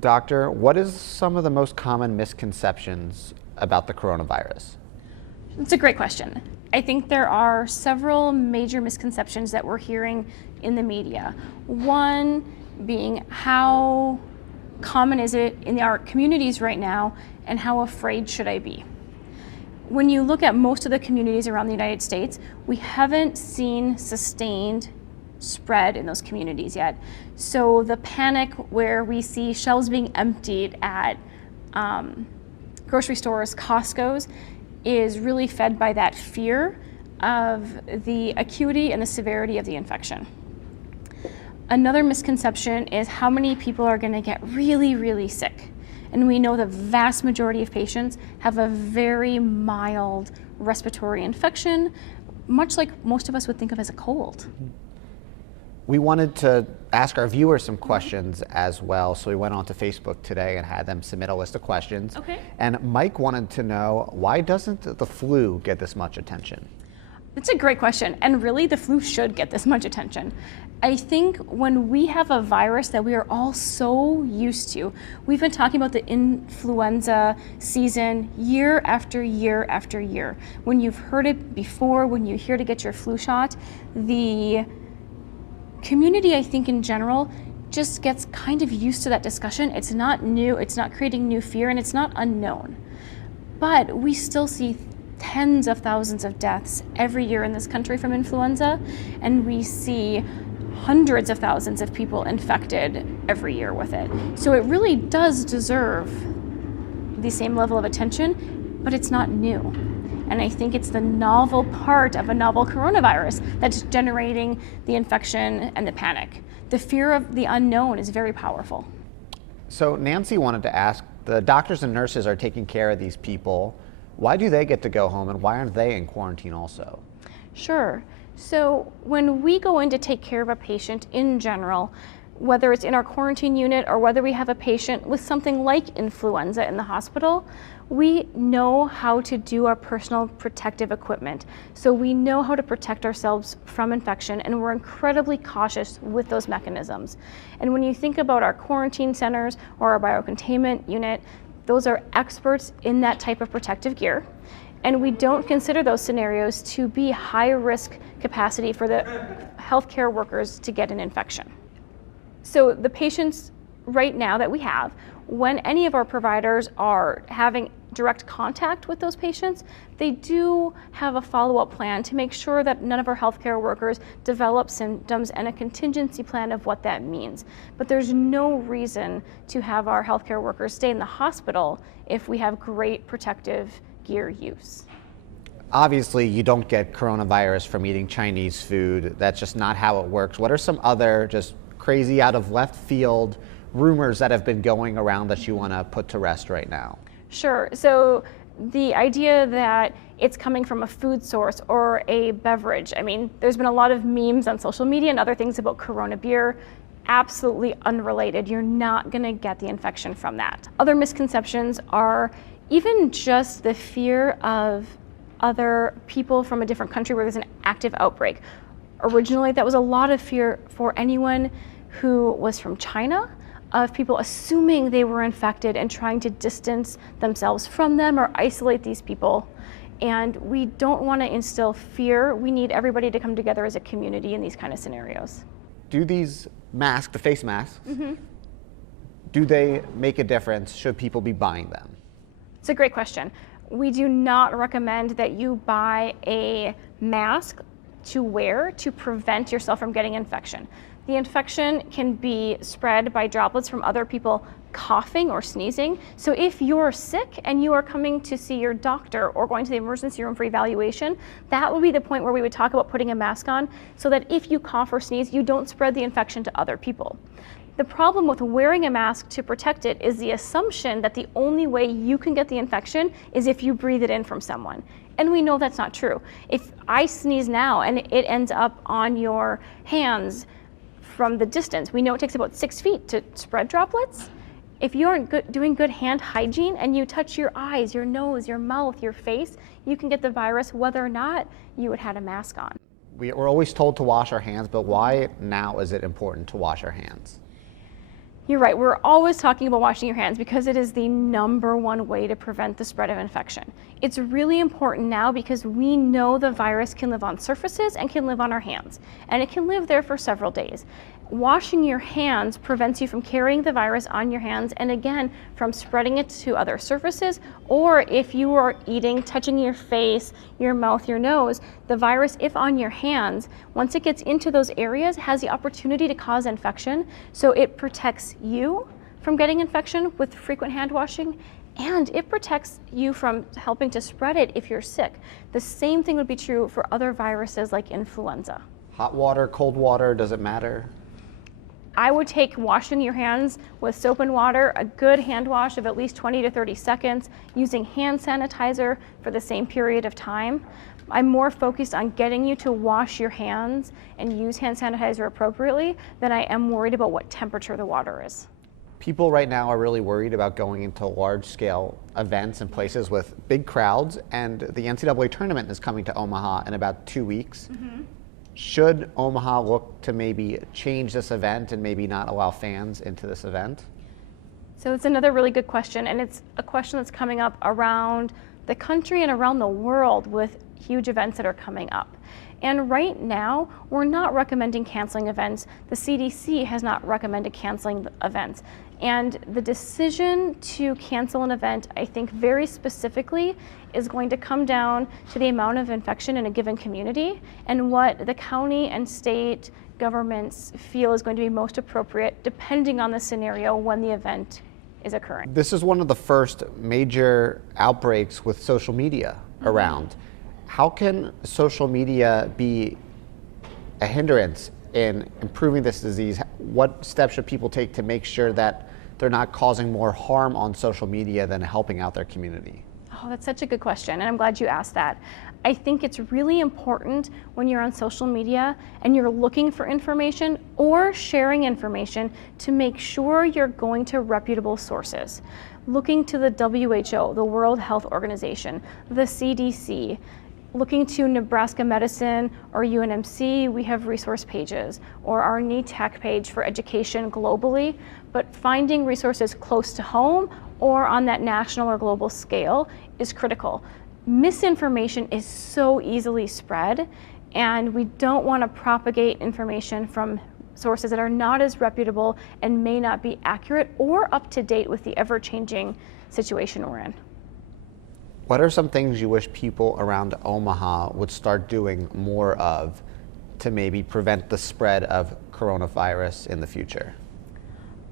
Doctor, what is some of the most common misconceptions about the coronavirus? It's a great question. I think there are several major misconceptions that we're hearing in the media. One being, how common is it in our communities right now, and how afraid should I be? When you look at most of the communities around the United States, we haven't seen sustained spread in those communities yet. So the panic where we see shelves being emptied at grocery stores, Costco's, is really fed by that fear of the acuity and the severity of the infection. Another misconception is how many people are going to get really, really sick. And we know the vast majority of patients have a very mild respiratory infection, much like most of us would think of as a cold. We wanted to ask our viewers some questions as well, so we went onto Facebook today and had them submit a list of questions. Okay. And Mike wanted to know, why doesn't the flu get this much attention? That's a great question, and really the flu should get this much attention. I think when we have a virus that we are all so used to, we've been talking about the influenza season year after year after year. When you've heard it before, when you're here to get your flu shot, the community, I think in general, just gets kind of used to that discussion. It's not new, it's not creating new fear, and it's not unknown. But we still see tens of thousands of deaths every year in this country from influenza, and we see hundreds of thousands of people infected every year with it. So it really does deserve the same level of attention, but it's not new. And I think it's the novel part of a novel coronavirus that's generating the infection and the panic. The fear of the unknown is very powerful. So Nancy wanted to ask, the doctors and nurses are taking care of these people. Why do they get to go home, and why aren't they in quarantine also? Sure. So when we go in to take care of a patient in general, whether it's in our quarantine unit or whether we have a patient with something like influenza in the hospital, we know how to do our personal protective equipment. So we know how to protect ourselves from infection, and we're incredibly cautious with those mechanisms. And when you think about our quarantine centers or our biocontainment unit, those are experts in that type of protective gear. And we don't consider those scenarios to be high risk capacity for the healthcare workers to get an infection. So the patients right now that we have, when any of our providers are having direct contact with those patients, they do have a follow-up plan to make sure that none of our healthcare workers develop symptoms and a contingency plan of what that means. But there's no reason to have our healthcare workers stay in the hospital if we have great protective gear use. Obviously, you don't get coronavirus from eating Chinese food. That's just not how it works. What are some other just crazy out of left field rumors that have been going around that you want to put to rest right now? Sure. So the idea that it's coming from a food source or a beverage, I mean, there's been a lot of memes on social media and other things about Corona beer. Absolutely unrelated. You're not going to get the infection from that. Other misconceptions are even just the fear of other people from a different country where there's an active outbreak. Originally, that was a lot of fear for anyone who was from China, of people assuming they were infected and trying to distance themselves from them or isolate these people. And we don't want to instill fear. We need everybody to come together as a community in these kind of scenarios. Do these masks, the face masks, do they make a difference? Should people be buying them? It's a great question. We do not recommend that you buy a mask to wear to prevent yourself from getting infection. The infection can be spread by droplets from other people coughing or sneezing. So if you're sick and you are coming to see your doctor or going to the emergency room for evaluation, that would be the point where we would talk about putting a mask on so that if you cough or sneeze, you don't spread the infection to other people. The problem with wearing a mask to protect it is the assumption that the only way you can get the infection is if you breathe it in from someone. And we know that's not true. If I sneeze now and it ends up on your hands from the distance, we know it takes about 6 feet to spread droplets. If you aren't doing good hand hygiene and you touch your eyes, your nose, your mouth, your face, you can get the virus whether or not you had had a mask on. We're always told to wash our hands, but why now is it important to wash our hands? You're right. We're always talking about washing your hands because it is the #1 way to prevent the spread of infection. It's really important now because we know the virus can live on surfaces and can live on our hands, and it can live there for several days. Washing your hands prevents you from carrying the virus on your hands and again from spreading it to other surfaces, or if you are eating, touching your face, your mouth, your nose, the virus, if on your hands, once it gets into those areas, has the opportunity to cause infection. So it protects you from getting infection with frequent hand washing, and it protects you from helping to spread it if you're sick. The same thing would be true for other viruses like influenza. Hot water, cold water, does it matter? I would take washing your hands with soap and water, a good hand wash of at least 20 to 30 seconds, using hand sanitizer for the same period of time. I'm more focused on getting you to wash your hands and use hand sanitizer appropriately than I am worried about what temperature the water is. People right now are really worried about going into large-scale events and places with big crowds, and the NCAA tournament is coming to Omaha in about 2 weeks. Should Omaha look to maybe change this event and maybe not allow fans into this event? So it's another really good question, and it's a question that's coming up around the country and around the world with huge events that are coming up. And right now, we're not recommending canceling events. The CDC has not recommended canceling events. And the decision to cancel an event, I think very specifically, is going to come down to the amount of infection in a given community and what the county and state governments feel is going to be most appropriate depending on the scenario when the event is occurring. This is one of the first major outbreaks with social media around. How can social media be a hindrance in improving this disease? What steps should people take to make sure that they're not causing more harm on social media than helping out their community? Oh, that's such a good question, and I'm glad you asked that. I think it's really important when you're on social media and you're looking for information or sharing information to make sure you're going to reputable sources. Looking to the WHO, the World Health Organization, the CDC, looking to Nebraska Medicine or UNMC, we have resource pages, or our NETAC page for education globally, but finding resources close to home or on that national or global scale is critical. Misinformation is so easily spread, and we don't want to propagate information from sources that are not as reputable and may not be accurate or up to date with the ever-changing situation we're in. What are some things you wish people around Omaha would start doing more of to maybe prevent the spread of coronavirus in the future?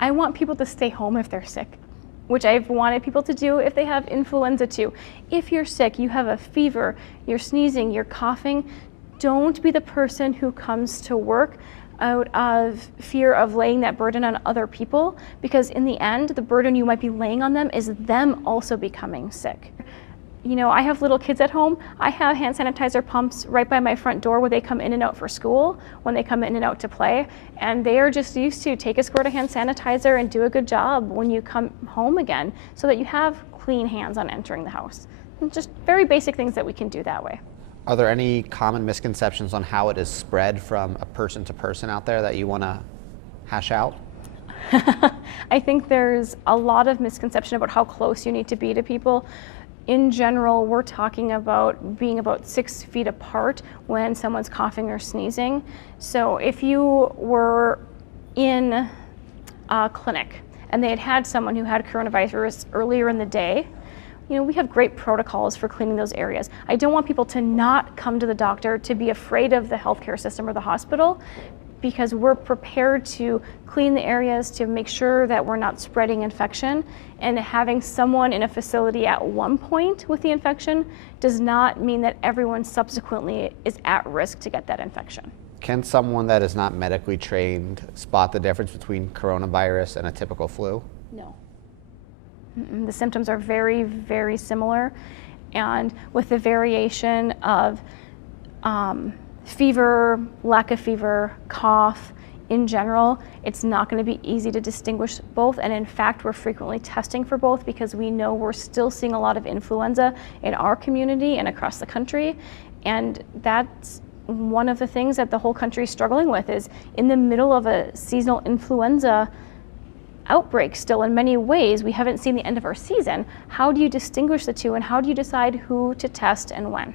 I want people to stay home if they're sick, which I've wanted people to do if they have influenza too. If you're sick, you have a fever, you're sneezing, you're coughing, don't be the person who comes to work out of fear of laying that burden on other people, because in the end, the burden you might be laying on them is them also becoming sick. You know, I have little kids at home. I have hand sanitizer pumps right by my front door where they come in and out for school, when they come in and out to play, and they are just used to take a squirt of hand sanitizer and do a good job when you come home again, so that you have clean hands on entering the house. And just very basic things that we can do that way. Are there any common misconceptions on how it is spread from a person to person out there that you want to hash out? I think there's a lot of misconception about how close you need to be to people. In general, we're talking about being about 6 feet apart when someone's coughing or sneezing. So if you were in a clinic and they had had someone who had coronavirus earlier in the day, you know, we have great protocols for cleaning those areas. I don't want people to not come to the doctor, to be afraid of the healthcare system or the hospital, because we're prepared to clean the areas to make sure that we're not spreading infection. And having someone in a facility at one point with the infection does not mean that everyone subsequently is at risk to get that infection. Can someone that is not medically trained spot the difference between coronavirus and a typical flu? No. The symptoms are very, very similar, and with the variation of fever, lack of fever, cough, in general, it's not going to be easy to distinguish both, and in fact, we're frequently testing for both because we know we're still seeing a lot of influenza in our community and across the country, and that's one of the things that the whole country is struggling with. Is in the middle of a seasonal influenza outbreak still in many ways. We haven't seen the end of our season. How do you distinguish the two, and how do you decide who to test and when?